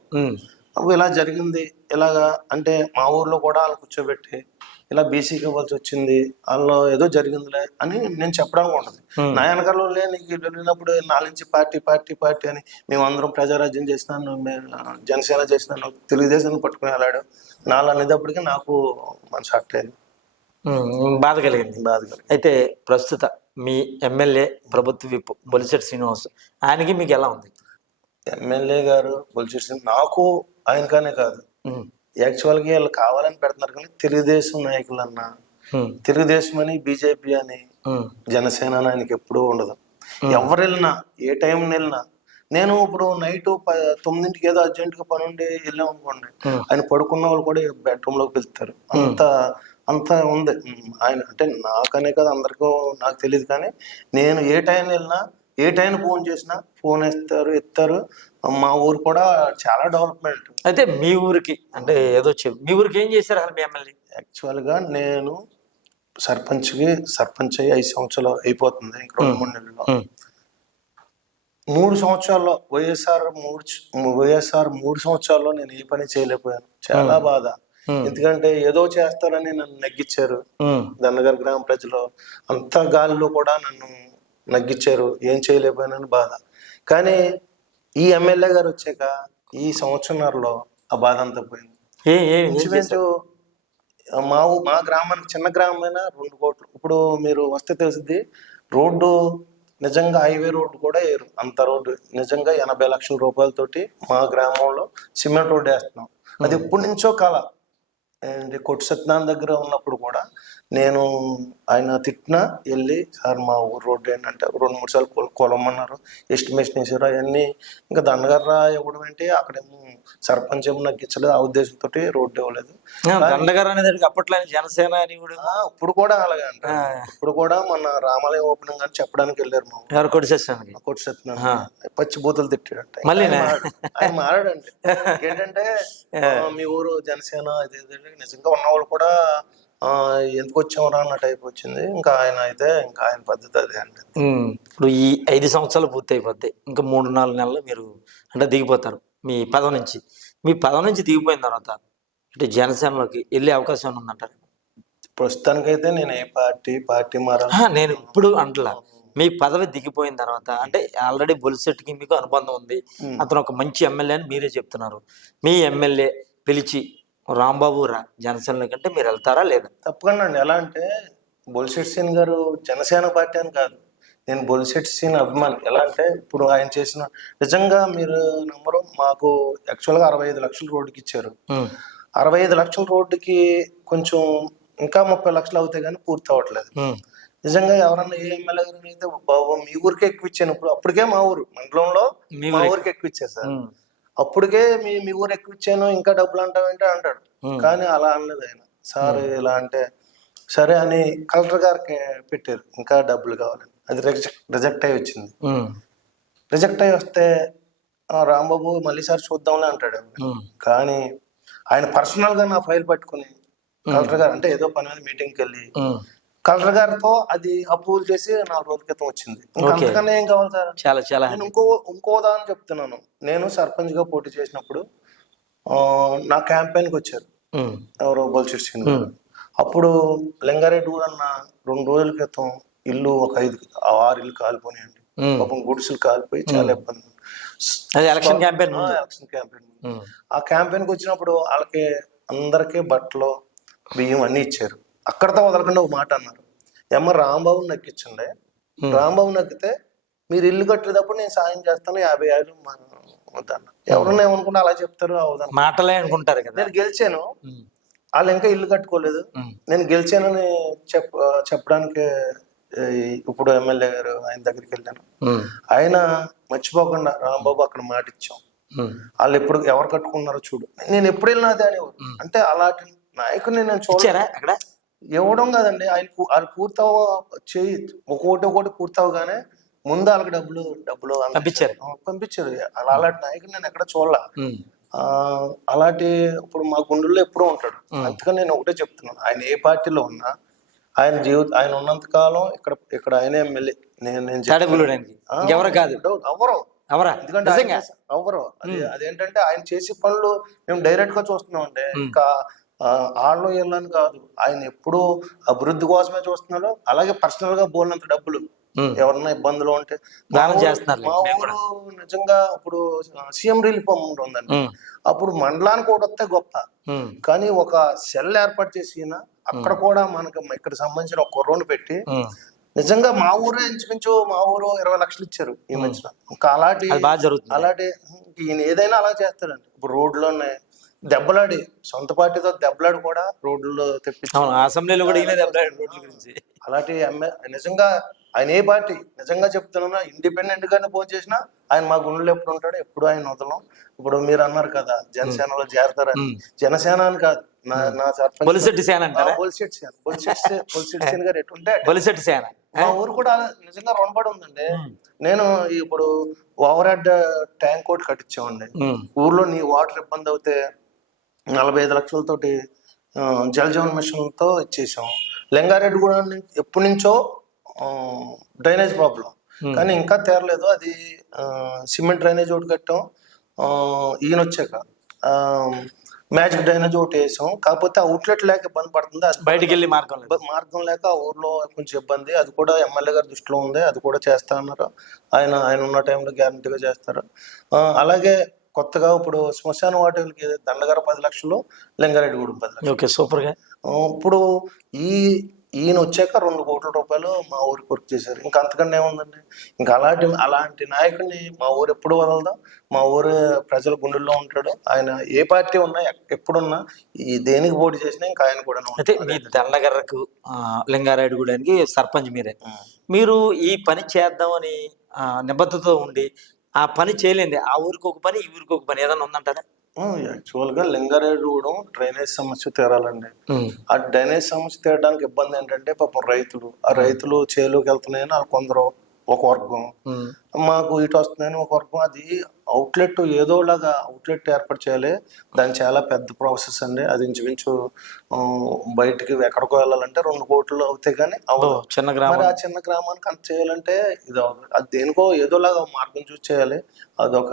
అప్పుడు ఇలా జరిగింది. ఇలాగా అంటే మా ఊర్లో కూడా వాళ్ళు కూర్చోబెట్టి ఇలా బీసీకి ఇవ్వాల్సి వచ్చింది. వాళ్ళు ఏదో జరిగిందిలే అని నేను చెప్పడానికి ఉంటుంది. నా వెనకాల నీకు వెళ్ళినప్పుడు నాలుగు పార్టీ పార్టీ పార్టీ అని మేమందరం ప్రజారాజ్యం చేసినాను మేము జనసేన చేసినాను తెలుగుదేశాన్ని పట్టుకుని వెళ్ళాడు. నాలుగు అనేటప్పటికీ నాకు మనసు ఉమ్, బాధ కలిగింది. బాధ కలిగింది. అయితే ప్రస్తుత మీ ఎమ్మెల్యే ప్రభుత్వ విప్ బొలిశెట్టి శ్రీనివాస్ ఆయనకి మీకు ఎలా ఉంది? ఎమ్మెల్యే గారు బొలిచేసి నాకు ఆయనకానే కాదు. యాక్చువల్గా వీళ్ళు కావాలని పెడుతున్నారు కానీ తెలుగుదేశం నాయకులన్నా తెలుగుదేశం అని బీజేపీ అని జనసేన అని ఆయనకి ఎప్పుడూ ఉండదు. ఎవరు వెళ్ళినా ఏ టైం వెళ్ళినా నేను ఇప్పుడు నైట్ తొమ్మిదింటికి ఏదో అర్జెంట్గా పని ఉండి వెళ్ళాం అనుకోండి. ఆయన పడుకున్న వాళ్ళు కూడా బెడ్రూమ్లోకి వెళ్తారు అంత అంత ఉంది. ఆయన అంటే నాకనే కదా అందరికీ నాకు తెలియదు కానీ నేను ఏ టైం వెళ్ళినా ఏ టైం ఫోన్ చేసినా ఫోన్ వేస్తారు ఎత్తారు. మా ఊరు కూడా చాలా డెవలప్మెంట్. అయితే మీ ఊరికి అంటే ఏదో మీ ఊరికి ఏం చేశారు అసలు మీ ఎమ్మెల్యే? యాక్చువల్గా నేను సర్పంచ్కి సర్పంచ్ అయ్యి ఐదు సంవత్సరాలు అయిపోతుంది ఇంక రెండు మూడు నెలల్లో. మూడు సంవత్సరాల్లో వైఎస్ఆర్ మూడు వైఎస్ఆర్ మూడు సంవత్సరాల్లో నేను ఏ పని చేయలేకపోయాను. చాలా బాధ. ఎందుకంటే ఏదో చేస్తారని నన్ను నగ్గించారు. దండగర్ గ్రామ ప్రజలు అంత గాలిలో కూడా నన్ను నగ్గించారు ఏం చేయలేకపోయానని బాధ. కానీ ఈ ఎమ్మెల్యే గారు వచ్చాక ఈ సంవత్సరంలో ఆ బాధ అంతా పోయింది. ఇంచుమించు మా ఊ- మా గ్రామానికి చిన్న గ్రామమైనా రెండు కోట్లు. ఇప్పుడు మీరు వస్తే తెలిసింది రోడ్డు నిజంగా హైవే రోడ్డు కూడా వేయరు. అంత రోడ్డు నిజంగా ఎనభై లక్షల రూపాయలతోటి మా గ్రామంలో సిమెంట్ రోడ్డు వేస్తున్నాం. అది ఎప్పటి నుంచో కళ అండ్ కొట్టు సత్యనారాయణ దగ్గర ఉన్నప్పుడు కూడా నేను ఆయన తిట్టినా వెళ్ళి సార్ మా ఊరు రోడ్డు ఏంటంటే రెండు మూడు సార్లు కొల- కొలమన్నారు ఎస్టిమేషన్ వేసారు అవన్నీ ఇంకా దండగర్ర ఇవ్వడం ఏంటి? అక్కడేమో సర్పంచ్ ఏమో నాకు ఇచ్చలేదు ఆ ఉద్దేశంతో రోడ్డు ఇవ్వలేదు. ఆ, దండగారు అనేది అప్పట్లో జనసేన అని కూడా ఇప్పుడు కూడా అలాగే అంట. ఇప్పుడు కూడా మన రామాలయం ఓపెనింగ్ అని చెప్పడానికి వెళ్ళారు మా ఊరు. కొట్టు సత్యనారాయణ. పచ్చి బూతులు తిట్టాడంట. మళ్ళీ ఆయన మారాడు. ఆయన మారాడండి. ఏంటంటే మీ ఊరు జనసేన ఇది నిజంగా ఉన్న వాళ్ళు కూడా ఎందుకు వచ్చామరా అన్న టైప్ వచ్చింది. ఇంకా ఆయన అయితే ఇంకా ఆయన పద్ధతి అదే అండి ఉమ్, ఇప్పుడు ఈ ఐదు సంవత్సరాలు పూర్తి అయిపోతాయి ఇంకా మూడు నాలుగు నెలలు మీరు అంటే దిగిపోతారు మీ పదవి నుంచి. మీ పదవి నుంచి దిగిపోయిన తర్వాత అంటే జనసేనలోకి వెళ్ళే అవకాశం ఉందంటారు? ప్రస్తుతానికైతే నేను ఏ పార్టీ పార్టీ ఆహా, నేను ఇప్పుడు అంటలా. మీ పదవి దిగిపోయిన తర్వాత అంటే ఆల్రెడీ బొలిసెట్కి మీకు అనుబంధం ఉంది. అతను ఒక మంచి ఎమ్మెల్యే అని మీరే చెప్తున్నారు. మీ ఎమ్మెల్యే పిలిచి రాంబాబు రా జనసేనలోకి అంటే మీరు వెళ్తారా లేదా? తప్పకుండా అండి. ఎలా అంటే బొలిశెట్ సీన్ గారు జనసేన పార్టీ అని కాదు. నేను బొలిశెట్ సీన్ అభిమాని. ఎలా అంటే ఇప్పుడు ఆయన చేసిన నిజంగా మీరు నమ్మరు మాకు యాక్చువల్గా అరవై ఐదు లక్షల రోడ్డుకి ఇచ్చారు. అరవై ఐదు లక్షల రోడ్డుకి కొంచెం ఇంకా ముప్పై లక్షలు అవుతాయి కానీ పూర్తి అవ్వట్లేదు. నిజంగా ఎవరన్నా ఏ ఎమ్మెల్యే గారు అయితే బాబు మీ ఊరికే ఎక్కువ ఇచ్చాను. ఇప్పుడు అప్పటికే మా ఊరు మండలంలో మీ మా ఊరే. ఊరికి ఎక్కువ ఇచ్చారు సార్ అప్పటికే మీ మీ ఊరు ఎక్కువ ఇచ్చాను ఇంకా డబ్బులు అంటావంటే అంటాడు. కానీ అలా అనలేదు ఆయన. సార్ ఇలా అంటే సరే అని కలెక్టర్ గారికి పెట్టారు ఇంకా డబ్బులు కావాలని. అది రిజెక్ట్ రిజెక్ట్ అయి వచ్చింది. రిజెక్ట్ అయి వస్తే "ఆ, రాంబాబు మళ్ళీ సార్ చూద్దాంలే అంటాడు కానీ ఆయన పర్సనల్గా నా ఫైల్ పట్టుకుని కలెక్టర్ గారు అంటే ఏదో పని మీద మీటింగ్కి వెళ్ళి కలెక్టర్ గారితో అది అప్రూవల్ చేసి నాలుగు రోజుల క్రితం వచ్చింది. ఇంకా. అంతకన్నా ఏం కావాలి సార్? చాలా చాలా నేను ఇంకో ఇంకో దాని చెప్తున్నాను. నేను సర్పంచ్గా పోటీ చేసినప్పుడు నా క్యాంపెయిన్కి వచ్చారు. ఉమ్, ఎవరో బొల్చిట్ సింగ్. అప్పుడు లింగారెడ్డి ఊరు అన్న రెండు రోజుల క్రితం ఇల్లు ఒక ఐదు ఆరు ఇల్లు కాలిపోయినాయండి. పాపం గుడిసెలు కాలిపోయి చాలా ఇబ్బంది ఎలక్షన్ క్యాంపెయిన్ ఆ, ఎలక్షన్ క్యాంపెయిన్ ఆ క్యాంపెయిన్కి వచ్చినప్పుడు వాళ్ళకి అందరికీ బట్టలు బియ్యం అన్ని ఇచ్చారు. అక్కడతో వదలకుండా ఒక మాట అన్నారు. ఎమ్మ రాంబాబు నక్కించండి. రాంబాబు నక్కితే మీరు ఇల్లు కట్టేటప్పుడు నేను సాయం చేస్తాను యాభై ఏళ్ళు వద్దన్న ఎవరన్నా ఏమనుకుంటే అలా చెప్తారు అవుదన్న మాటలే అనుకుంటారు కదా. నేను గెలిచాను. వాళ్ళు ఇంకా ఇల్లు కట్టుకోలేదు. నేను గెలిచానని చెప్ చెప్పడానికి ఇప్పుడు ఎమ్మెల్యే గారు ఆయన దగ్గరికి వెళ్ళాను. ఆయన మర్చిపోకుండా రాంబాబు అక్కడ మాట ఇచ్చాం. వాళ్ళు ఎప్పుడు ఎవరు కట్టుకున్నారో చూడు. నేను ఎప్పుడు వెళ్ళినా అదే అంటే అలాంటి నాయకుడిని నేను చూడ ఇచ్చారా అక్కడ? ఇవ్వడం కాదండి ఆయన వాళ్ళు పూర్తవ చేయి ఒక్కొక్కటి ఒక్కొక్కటి పూర్తవగానే ముందు వాళ్ళకి డబ్బులు డబ్బులు పంపించారు. పంపించారు. అలా అలాంటి నాయకుడు నేను ఎక్కడ చూడలే. అలాంటి ఇప్పుడు మా గుండెల్లో ఎప్పుడూ ఉంటాడు. అందుకని నేను ఒకటే చెప్తున్నాను. ఆయన ఏ పార్టీలో ఉన్నా ఆయన జీవిత ఆయన ఉన్నంత కాలం ఇక్కడ ఇక్కడ ఆయన ఎమ్మెల్యే. నేను నేను ఎవరు కాదు? ఎవరా? ఎందుకంటే అది అదేంటంటే ఆయన చేసే పనులు మేము డైరెక్ట్గా చూస్తున్నాం అంటే ఇంకా ఆళ్ళు వీళ్ళని కాదు. ఆయన ఎప్పుడూ అభివృద్ధి కోసమే చూస్తున్నాడు. అలాగే పర్సనల్గా బోలినంత డబ్బులు ఎవరన్నా ఇబ్బందులు ఉంటే దానం మా ఊరు- చేస్తున్నారు మా ఊరు నిజంగా ఇప్పుడు సీఎం రిలీఫ్ అమౌంట్ ఉందండి. అప్పుడు మండలానికి కూడా వస్తే గొప్ప. కానీ ఒక సెల్ ఏర్పాటు చేసి ఈయన అక్కడ కూడా మనకి ఇక్కడ సంబంధించిన ఒక కుర్రోని పెట్టి. నిజంగా మా ఊరే ఇంచుమించు మా ఊరు ఇరవై లక్షలు ఇచ్చారు ఈ మధ్యన. ఇంకా అలాంటి అలాంటి ఈయన ఏదైనా అలా చేస్తాడండి. ఇప్పుడు రోడ్లోనే దెబ్బలాడి సొంత పార్టీతో దెబ్బలాడి కూడా రోడ్లలో తెప్పించి అసెంబ్లీలో కూడా ఈయన దెబ్బలాడాడు రోడ్ల గురించి. అలాంటి నిజంగా ఆయన ఏ పార్టీ నిజంగా చెప్తున్నా ఇండిపెండెంట్ గానే ఫోన్ చేసినా ఆయన మా గుండెలో ఎప్పుడు ఉంటాడు ఎప్పుడు ఆయన వదలం. ఇప్పుడు మీరు అన్నారు కదా జనసేనలో చేరతారని. జనసేన అని కాదు నా నా సేన గారు ఎటుంటే సేన. మా ఊరు కూడా నిజంగా రుణపడి ఉందండి. నేను ఇప్పుడు ఓవర్ హెడ్ ట్యాంక్ ఒకటి కట్టించామండి. ఊర్లో నీ వాటర్ ఇబ్బంది అవుతే నలభై ఐదు లక్షలతోటి ఆ, జల్ జీవన్ మిషన్తో ఇచ్చేసాం. లింగారెడ్డి కూడా నుంచి- ఎప్పటి నుంచో డ్రైనేజ్ ప్రాబ్లం. కానీ ఇంకా తేరలేదు. అది సిమెంట్ డ్రైనేజ్ ఒకటి కట్టాం. ఈయన వచ్చాక మ్యాజిక్ డ్రైనేజ్ ఒకటి వేసాం. కాకపోతే అవుట్లెట్ లేక ఇబ్బంది పడుతుంది. అది బయటికి వెళ్ళి మార్గం మార్గం లేక ఆ ఊర్లో కొంచెం ఇబ్బంది. అది కూడా ఎమ్మెల్యే గారి దృష్టిలో ఉంది. అది కూడా చేస్తా అన్నారు ఆయన ఆయన ఉన్న టైంలో గ్యారంటీగా చేస్తారు. అలాగే కొత్తగా ఇప్పుడు శ్మశాన వాటికి దండగార పది లక్షలు లింగారెడ్డి కూడా పది లక్షలు. ఓకే సూపర్గా. ఆ, ఇప్పుడు ఈ ఈయన వచ్చాక రెండు కోట్ల రూపాయలు మా ఊరికి వర్క్ చేశారు. ఇంకా అంతకన్నా ఏముందండి? ఇంకా అలాంటి అలాంటి నాయకుడిని మా ఊరు ఎప్పుడు వదలదాం? మా ఊరు ప్రజల గుండెల్లో ఉంటాడు. ఆయన ఏ పార్టీ ఉన్నా ఎప్పుడున్నా ఈ దేనికి పోటీ చేసినా ఇంకా ఆయన కూడా అయితే మీ దండగర్రకు ఆ, లింగారాయుడు గూడానికి సర్పంచ్ మీరే. మీరు ఈ పని చేద్దామని నిబద్ధతతో ఉండి ఆ పని చేయలేంది ఆ ఊరికి ఒక పని ఈ ఊరికి ఒక పని ఏదైనా ఉందంటారా? యాక్చువల్గా లింగారెడ్డి కూడా డ్రైనేజ్ సమస్య తీరాలండి. ఆ డ్రైనేజ్ సమస్య తీరడానికి ఇబ్బంది ఏంటంటే పాపం రైతులు. ఆ రైతులు చేలోకి వెళ్తున్నాయని కొందరు ఒక వర్గం. మాకు ఇటు వస్తున్నాయని ఒక వర్గం. అది అవుట్లెట్ ఏదోలాగా అవుట్లెట్ ఏర్పాటు చేయాలి. దాని చాలా పెద్ద ప్రాసెస్ అండి. అది ఇంచుమించు బయటికి ఎక్కడికో వెళ్ళాలంటే రెండు కోట్లు అవుతాయి కానీ అవ్వదు. చిన్న గ్రామం. ఆ చిన్న గ్రామానికి అంత చేయాలంటే ఇది. అది దేనికో ఏదోలాగా మార్గం చూసి చేయాలి. అదొక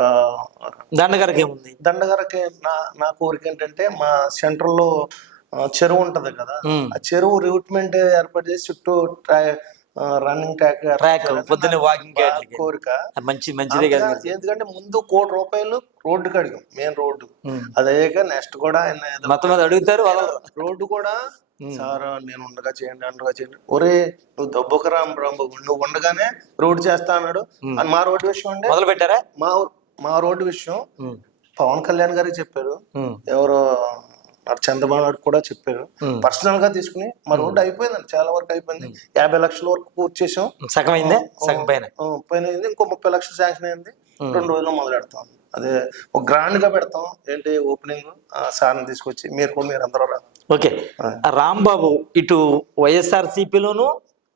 దండగర్కి ఏముంది? దండగారకి నా నా కోరిక ఏంటంటే మా సెంటర్లో ఆ, చెరువు ఉంటది కదా. ఆ చెరువు రిక్రూట్మెంట్ ఏర్పాటు చేసి చుట్టూ రన్నింగ్ ట్రాక్ ట్రాక్ పొద్దున్నే వాకింగ్ కోరిక అది మంచి మంచిదే కదా. ఎందుకంటే ముందు కోటి రూపాయలు రోడ్డు కడిగాం మెయిన్ రోడ్డు. అది అయ్యాక నెక్స్ట్ కూడా మొత్తం మీద అడుగుతారు రోడ్డు కూడా సార్ నేను ఉండగా చేయండి ఉండగా చేయండి. ఒరే నువ్వు దొబ్బక రామ్ రాంబాబు నువ్వు ఉండగానే రోడ్డు చేస్తా అన్నాడు. అని మా రోడ్డు విషయం అండి. మొదలు పెట్టారా? మా మా రోడ్డు విషయం పవన్ కళ్యాణ్ గారికి చెప్పారు. ఎవరో నాకు చంద్రబాబు నాయుడు కూడా చెప్పారు. పర్సనల్గా తీసుకుని మా రోడ్డు అయిపోయిందండి చాలా వరకు అయిపోయింది. యాభై లక్షల వరకు పూర్తి చేసాం. సగం అయిందే? సగం పైన. పైన అయింది. ఇంకో ముప్పై లక్షలు శాంక్షన్ అయింది. రెండు రోజుల్లో మొదలు పెడతాం. అదే ఒక గ్రాండ్గా పెడతాం. ఏంటి ఓపెనింగ్ సార్ని తీసుకొచ్చి మీరు కూడా మీరు అందరూ ఓకే రాంబాబు ఇటు వైఎస్ఆర్ సిపిలోను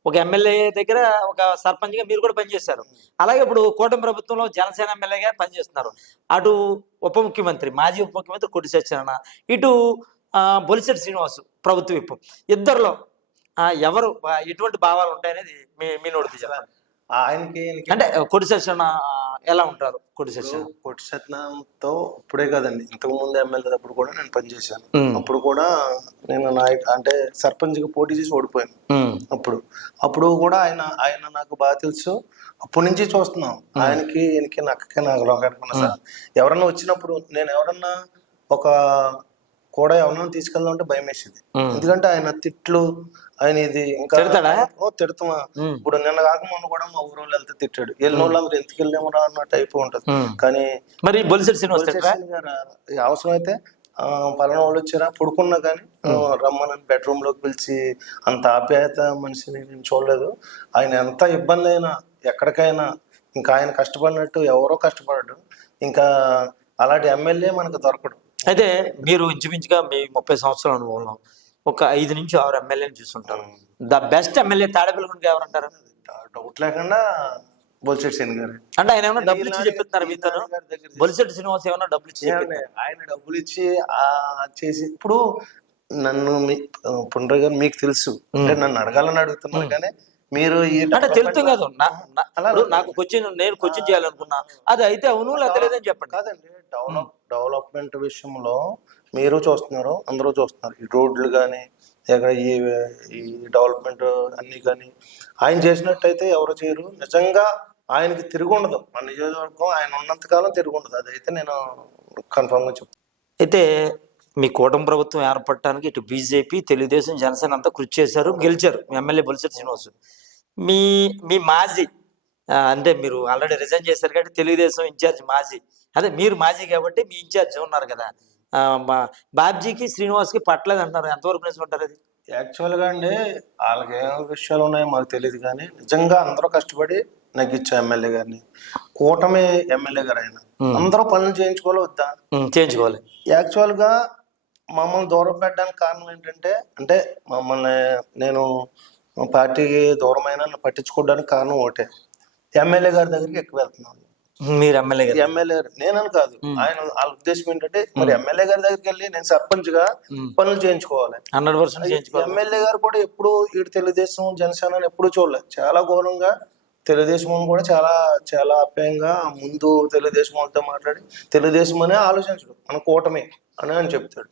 ఒక ఎమ్మెల్యే దగ్గర ఒక సర్పంచ్గా మీరు కూడా పనిచేశారు. అలాగే ఇప్పుడు కూటమి ప్రభుత్వంలో జనసేన ఎమ్మెల్యేగా పనిచేస్తున్నారు. అటు ఉప ముఖ్యమంత్రి మాజీ ఉప ముఖ్యమంత్రి కొట్టి సత్యనారాయణ ఇటు ఆ, బొలిశెట్టి శ్రీనివాస్ ప్రభుత్వ విప్పు ఇద్దరిలో ఎవరు ఎటువంటి భావాలు ఉంటాయనేది మీ మీ నోటి చెప్పండి. ఆయనకి అంటే సత్యనారాయణ ఆ, ఎలా ఉంటారు కొట్టి సత్యనారాయణ? పొట్టి సత్యనారాయణతో ఇప్పుడే కదండి. ఇంతకు ముందు ఎమ్మెల్యే అప్పుడు కూడా నేను పనిచేశాను అప్పుడు కూడా నేను నాయక్ అంటే సర్పంచ్గా పోటీ చేసి ఓడిపోయాను. అప్పుడు అప్పుడు కూడా ఆయన ఆయన నాకు బాగా తెలుసు. అప్పటి నుంచి చూస్తున్నాం. ఆయనకి ఈయనకి నక్కకి నాకు ఎవరన్నా వచ్చినప్పుడు నేను ఎవరన్నా ఒక కూడా ఎవరన్నా తీసుకెళ్దాం అంటే భయం వేసేది. ఎందుకంటే ఆయన తిట్లు ఆయన ఇది ఇంకా తిడతాడా? ఓ తిడతామా? ఇప్పుడు నిన్న కాక మొన్న కూడా మా ఊరు వాళ్ళు వెళ్తే తిట్టాడు. వెళ్ళిన వాళ్ళందరూ ఎందుకు వెళ్ళామరా అన్న టైప్ ఉంటది. కానీ మరి అవసరం అయితే పలానా వాళ్ళు వచ్చారా? పడుకున్నా కానీ రమ్మనని బెడ్రూమ్లోకి పిలిచి అంత ఆప్యాయత మనిషిని నేను చూడలేదు. ఆయన ఎంత ఇబ్బంది అయినా ఎక్కడికైనా ఇంకా ఆయన కష్టపడినట్టు ఎవరో కష్టపడడు. ఇంకా అలాంటి ఎమ్మెల్యే మనకు దొరకడు. అయితే మీరు ఇంచుమించుగా మీ ముప్పై సంవత్సరాల అనుభవంలో ఒక ఐదు నుంచి ఆరు ఎమ్మెల్యేని చూస్తుంటారు ద బెస్ట్ ఎమ్మెల్యే తాడేపల్లిగూడెం ఎవరంటారు? డౌట్ లేకుండా బొల్సెట్ సేన్ గారు. అంటే ఆయన ఏమైనా డబ్బులు ఇచ్చి చెప్పిస్తున్నారు మీతో బొలిశెట్టి శ్రీనివాస్ ఏమైనా డబ్బులు ఇచ్చి ఆయన డబ్బులు ఇచ్చి ఆ చేసి ఇప్పుడు నన్ను మీ పుండ్ర గారు మీకు తెలుసు. అంటే నన్ను అడగాలని అడుగుతున్నారు కానీ మీరు అంటే తెలుస్తుంది కాదు. నాకు క్వశ్చన్ నేను క్వశ్చన్ చేయాలనుకున్నా. అది అయితే అవును లేదా లేదని చెప్పండి. కాదండి. డెవలప్ డెవలప్మెంట్ విషయంలో మీరు చూస్తున్నారు అందరూ చూస్తున్నారు. ఈ రోడ్లు కానీ ఇక్కడ ఈ ఈ డెవలప్మెంట్ అన్ని కానీ ఆయన చేసినట్టయితే ఎవరు చేయరు. నిజంగా ఆయనకి తిరిగి ఉండదు. మన నియోజకవర్గం ఆయన ఉన్నంత కాలం తిరిగి ఉండదు. అదైతే నేను కన్ఫర్మ్గా చెప్తాను అయితే మీ కూటమి ప్రభుత్వం ఏర్పడటానికి ఇటు బీజేపీ తెలుగుదేశం జనసేన అంతా కృషి చేశారు గెలిచారు. ఎమ్మెల్యే బొలిశెట్టి శ్రీనివాస్. మీ మీ మాజీ అంటే మీరు ఆల్రెడీ రిజైన్ చేశారు కాబట్టి తెలుగుదేశం ఇన్ఛార్జ్ మాజీ అదే మీరు మాజీ కాబట్టి మీ ఇన్ఛార్జ్ ఉన్నారు కదా. మా- బాబ్జీకి శ్రీనివాస్కి పట్టలేదు అంటారు ఎంతవరకు నిజం ఉంటారు అది? యాక్చువల్గా అండి వాళ్ళకి ఏం విషయాలు ఉన్నాయో మాకు తెలియదు కానీ నిజంగా అందరూ కష్టపడి నగ్గించా ఎమ్మెల్యే గారిని. కూటమి ఎమ్మెల్యే గారు ఆయన. అందరూ పనులు చేయించుకోవాలి వద్దా? చేయించుకోవాలి. యాక్చువల్గా మమ్మల్ని దూరం పెట్టడానికి కారణం ఏంటంటే అంటే మమ్మల్ని నేను పార్టీకి దూరమైన పట్టించుకోవడానికి కారణం ఒకటే. ఎమ్మెల్యే గారి దగ్గరికి ఎక్కువ వెళ్తున్నాను మీరు ఎమ్మెల్యే గారు. ఎమ్మెల్యే నేనని కాదు. ఆయన వాళ్ళ ఉద్దేశం ఏంటంటే మరి ఎమ్మెల్యే గారి దగ్గరికి వెళ్ళి నేను సర్పంచ్గా పనులు చేయించుకోవాలి. హండ్రెడ్ పర్సెంట్ చేయించుకోవాలి. ఎమ్మెల్యే గారు కూడా ఎప్పుడు ఇటు తెలుగుదేశం జనసేన ఎప్పుడు చూడలేదు చాలా ఘోరంగా తెలుగుదేశం కూడా చాలా చాలా ఆప్యాయంగా ముందు తెలుగుదేశం వాళ్ళతో మాట్లాడి తెలుగుదేశం అనే ఆలోచించడు. మన కూటమి అని అని చెప్తాడు.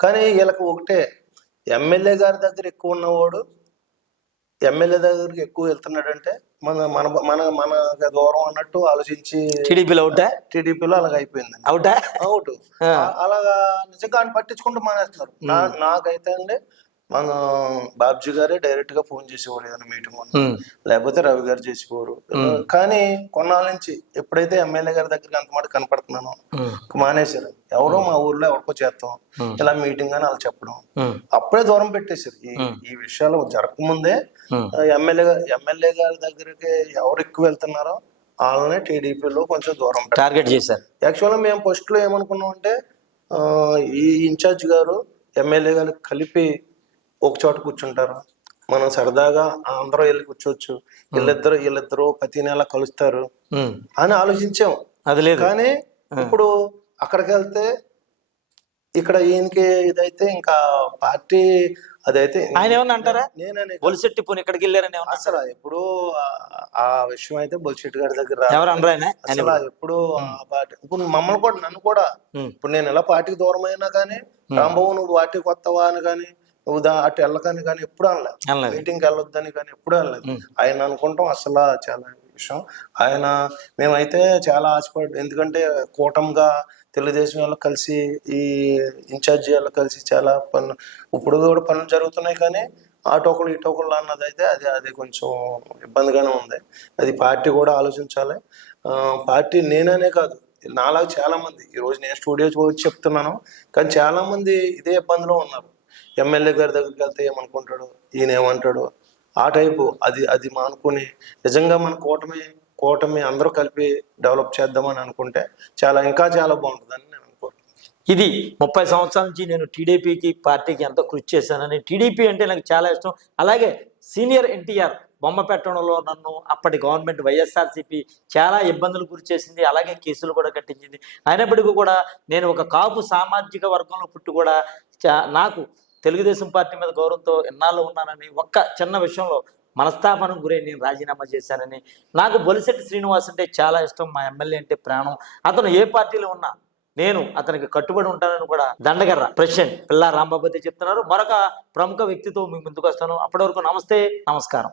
కానీ వీళ్ళకి ఒకటే ఎమ్మెల్యే గారి దగ్గర ఎక్కువ ఉన్నవాడు ఎమ్మెల్యే దగ్గరికి ఎక్కువ వెళ్తున్నాడంటే మన మన మన మన దూరం అన్నట్టు ఆలోచించి టీడీపీలో అవుటా? టీడీపీలో అలాగ అయిపోయింది అవుటా? అవుట్. అలాగా నిజంగా ఆయన పట్టించుకుంటూ మానేస్తున్నారు. నా- నాకైతే అండి మన బాబ్జీ గారే డైరెక్ట్గా ఫోన్ చేసేవారు ఏదైనా మీటింగ్ ఉన్నా లేకపోతే రవి గారు చేసేవారు. కానీ కొన్నాళ్ళ నుంచి ఎప్పుడైతే ఎమ్మెల్యే గారి దగ్గరికి అంత మాట కనపడుతున్నానో మానేశారు. ఎవరో మా ఊర్లో ఎవరికో చేస్తాం. ఇలా మీటింగ్ అని వాళ్ళు చెప్పడం. అప్పుడే దూరం పెట్టేశారు. ఈ ఈ విషయాలు జరగకముందే. ఎమ్మెల్యే ఎమ్మెల్యే గారి దగ్గరికి ఎవరు ఎక్కువ వెళ్తున్నారో వాళ్ళని టీడీపీలో కొంచెం దూరం టార్గెట్ చేశారు. యాక్చువల్గా మేము ఫస్ట్లో ఏమనుకున్నాం అంటే ఈ ఇన్ఛార్జ్ గారు ఎమ్మెల్యే గారు కలిపి ఒక చోట కూర్చుంటారు. మనం సరదాగా అందరూ వెళ్ళి కూర్చోవచ్చు. వీళ్ళిద్దరు వీళ్ళిద్దరు ప్రతి నెల కలుస్తారు అని ఆలోచించాం. అది లేదు. కానీ ఇప్పుడు అక్కడికి వెళ్తే ఇక్కడ ఈయనకి ఇదైతే ఇంకా పార్టీ అదైతే ఆయన ఏమన్నా అంటారా? నేననే బొలిశెట్టి పోనీ ఇక్కడికి వెళ్ళారని ఏమన్నా అసలు ఎప్పుడు ఆ విషయం అయితే బొల్షెట్ గారి దగ్గర ఎవరు అనరు ఆయన? ఆయన అసలు ఎప్పుడు ఆ పార్టీ ఇప్పుడు మమ్మల్ని కూడా నన్ను కూడా. ఉమ్, ఇప్పుడు నేను ఎలా పార్టీకి దూరం అయినా కానీ రాంబాబు నువ్వు పార్టీకి వస్తావా అని కానీ నువ్వు దా అటు వెళ్ళకని కానీ ఎప్పుడు అనలేదు. అనలేదు. మీటింగ్కి వెళ్ళొద్దని కానీ ఎప్పుడు అనలేదు. ఆయన అనుకుంటాం అసలు చాలా విషయం. ఆయన మేమైతే చాలా ఆశపడ్డాం. ఎందుకంటే కూటమిగా తెలుగుదేశం వాళ్ళు కలిసి ఈ ఇన్ఛార్జి వాళ్ళు కలిసి చాలా పనులు ఇప్పుడు కూడా పనులు జరుగుతున్నాయి కానీ ఆ టోకులు ఈ టోకులు అన్నది అయితే అది అది కొంచెం ఇబ్బందిగానే ఉంది. అది పార్టీ కూడా ఆలోచించాలి. పార్టీ నేననే కాదు నాలాగా చాలా మంది నేను స్టూడియోకి వచ్చి చెప్తున్నాను కానీ చాలామంది ఇదే ఇబ్బందిలో ఉన్నారు. ఎమ్మెల్యే గారి దగ్గరికి వెళ్తే ఏమనుకుంటాడు? ఈయన ఏమంటాడు ఆ టైపు అది అది మానుకొని నిజంగా మన కూటమి కూటమి అందరూ కలిపి డెవలప్ చేద్దామని అనుకుంటే చాలా ఇంకా చాలా బాగుంటుందని నేను అనుకుంటున్నాను ఇది ముప్పై సంవత్సరాల నుంచి నేను టీడీపీకి పార్టీకి ఎంతో కృషి చేశానని టీడీపీ అంటే నాకు చాలా ఇష్టం. అలాగే సీనియర్ ఎన్టీఆర్ బొమ్మ పెట్టడంలో నన్ను అప్పటి గవర్నమెంట్ వైఎస్ఆర్సీపీ చాలా ఇబ్బందులు గురి చేసింది. అలాగే కేసులు కూడా కట్టించింది. అయినప్పటికీ కూడా నేను ఒక కాపు సామాజిక వర్గంలో పుట్టి కూడా చా- నాకు తెలుగుదేశం పార్టీ మీద గౌరవంతో ఎన్నాళ్ళు ఉన్నానని ఒక్క చిన్న విషయంలో మనస్తాపనకు గురై నేను రాజీనామా చేశానని. నాకు బొలిశెట్టి శ్రీనివాస్ అంటే చాలా ఇష్టం. మా ఎమ్మెల్యే అంటే ప్రాణం. అతను ఏ పార్టీలో ఉన్నా నేను అతనికి కట్టుబడి ఉంటానని కూడా దండగర్ర ప్రెసిడెంట్ పిల్లా రాంబాబు చెప్తున్నారు. మరొక ప్రముఖ వ్యక్తితో మీ ముందుకు వస్తాను. అప్పటి వరకు నమస్తే నమస్కారం.